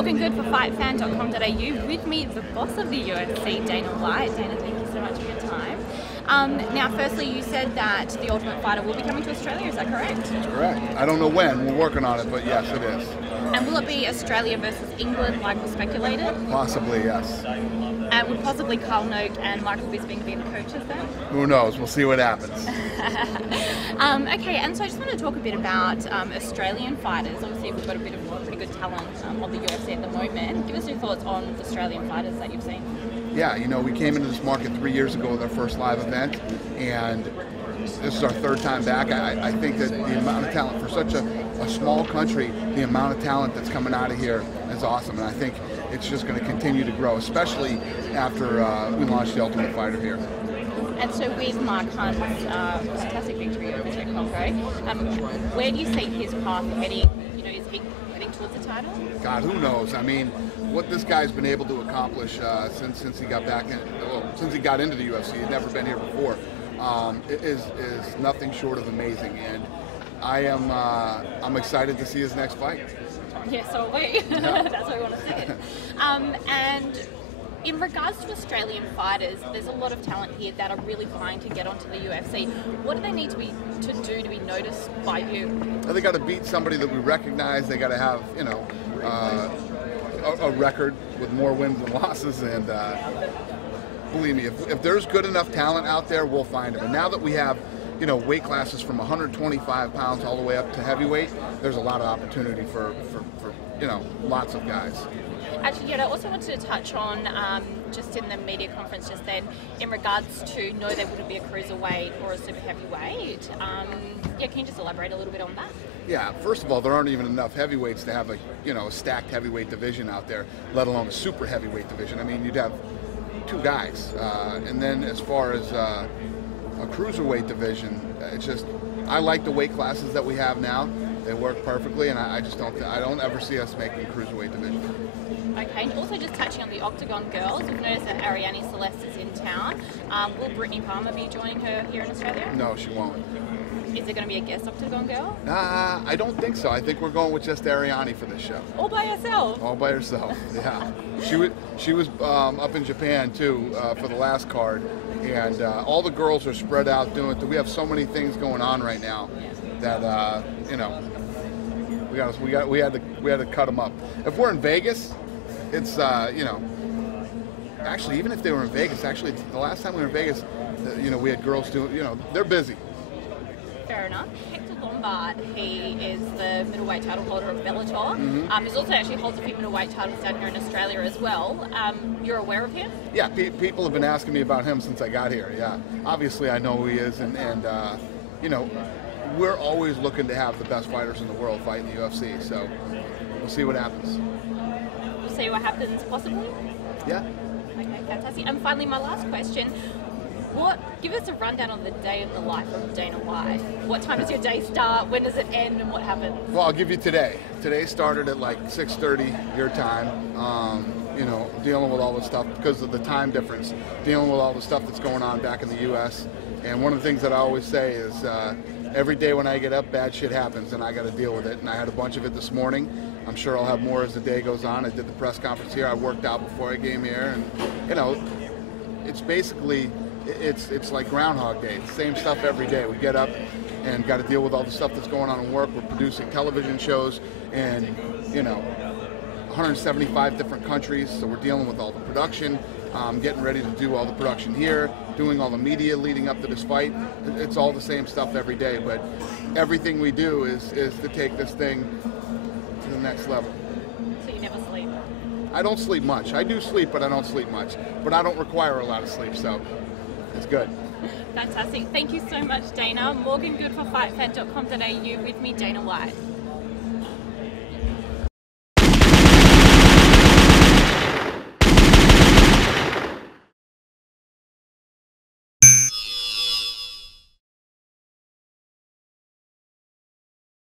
Looking good for fightfan.com.au. With me, the boss of the UFC, Dana White. Dana, thank you so much for your time. Now, firstly, you said that the Ultimate Fighter will be coming to Australia. Is that correct? That's correct. I don't know when. We're working on it, but yes, it is. And will it be Australia versus England, like was speculated? Possibly, yes. And would possibly Carl Noak and Michael Bisping be the coaches then? Who knows? We'll see what happens. Okay, and so I just want to talk a bit about Australian fighters. Obviously, we've got a bit of pretty good talent on the UFC at the moment. Give us your thoughts on the Australian fighters that you've seen. Yeah, you know, we came into this market 3 years ago with our first live event, and this is our third time back. I think that the amount of talent for such a small country, the amount of talent that's coming out of here is awesome, and I think it's just going to continue to grow, especially after we launched the Ultimate Fighter here. And so with Mark Hunt's fantastic victory over Jack Congo, where do you see his path heading? You know, is he heading towards the title? God, who knows? I mean, what this guy's been able to accomplish since he got back in, since he got into the UFC, he'd never been here before, is nothing short of amazing. And I'm excited to see his next fight. Yeah, so are we. That's what we want to see. And in regards to Australian fighters, there's a lot of talent here that are really vying to get onto the UFC. What do they need to do to be noticed by you? They got to beat somebody that we recognize. They got to have, you know, a record with more wins than losses. And believe me, if there's good enough talent out there, we'll find them. And now that we have, you know, weight classes from 125 pounds all the way up to heavyweight, there's a lot of opportunity for you know, lots of guys. Actually, yeah, I also wanted to touch on, just in the media conference just then, in regards to, no, there wouldn't be a cruiserweight or a super heavyweight. Yeah, can you just elaborate a little bit on that? Yeah, first of all, there aren't even enough heavyweights to have a, you know, a stacked heavyweight division out there, let alone a super heavyweight division. I mean, you'd have two guys. And then as far as a cruiserweight division, it's just, I like the weight classes that we have now. They work perfectly, and I don't ever see us making cruiserweight division. Okay, and also just touching on the Octagon girls, we've noticed that Ariane Celeste is in town. Will Brittany Palmer be joining her here in Australia? No, she won't. Is there going to be a guest Octagon girl? I don't think so. I think we're going with just Ariane for this show. All by herself? All by herself, yeah. She was up in Japan, too, for the last card. And all the girls are spread out doing it. We have so many things going on right now that, you know, we had to cut them up. If we're in Vegas, it's you know, actually even if they were in Vegas, actually the last time we were in Vegas, you know, we had girls doing, you know, they're busy. Fair enough. Hector Lombard, he is the middleweight title holder of Bellator. He's also actually holds a few middleweight titles down here in Australia as well. You're aware of him? Yeah, people have been asking me about him since I got here. Yeah, obviously I know who he is, and you know, we're always looking to have the best fighters in the world fight in the UFC. So we'll see what happens. We'll see what happens, possibly. Yeah. Okay, fantastic. And finally, my last question. Give us a rundown on the day in the life of Dana White. What time does your day start? When does it end? And what happens? Well, I'll give you today. Today started at like 6:30 your time. You know, dealing with all the stuff because of the time difference. Dealing with all the stuff that's going on back in the U.S. And one of the things that I always say is every day when I get up, bad shit happens, and I got to deal with it. And I had a bunch of it this morning. I'm sure I'll have more as the day goes on. I did the press conference here. I worked out before I came here, and you know, it's basically. It's like Groundhog Day. It's the same stuff every day. We get up and got to deal with all the stuff that's going on in work. We're producing television shows in, you know, 175 different countries. So we're dealing with all the production, getting ready to do all the production here, doing all the media leading up to this fight. It's all the same stuff every day. But everything we do is to take this thing to the next level. So you never sleep? I don't sleep much. I do sleep, but I don't sleep much. But I don't require a lot of sleep, so it's good. Fantastic. Thank you so much, Dana. Morgan Good for fightfan.com.au with me, Dana White.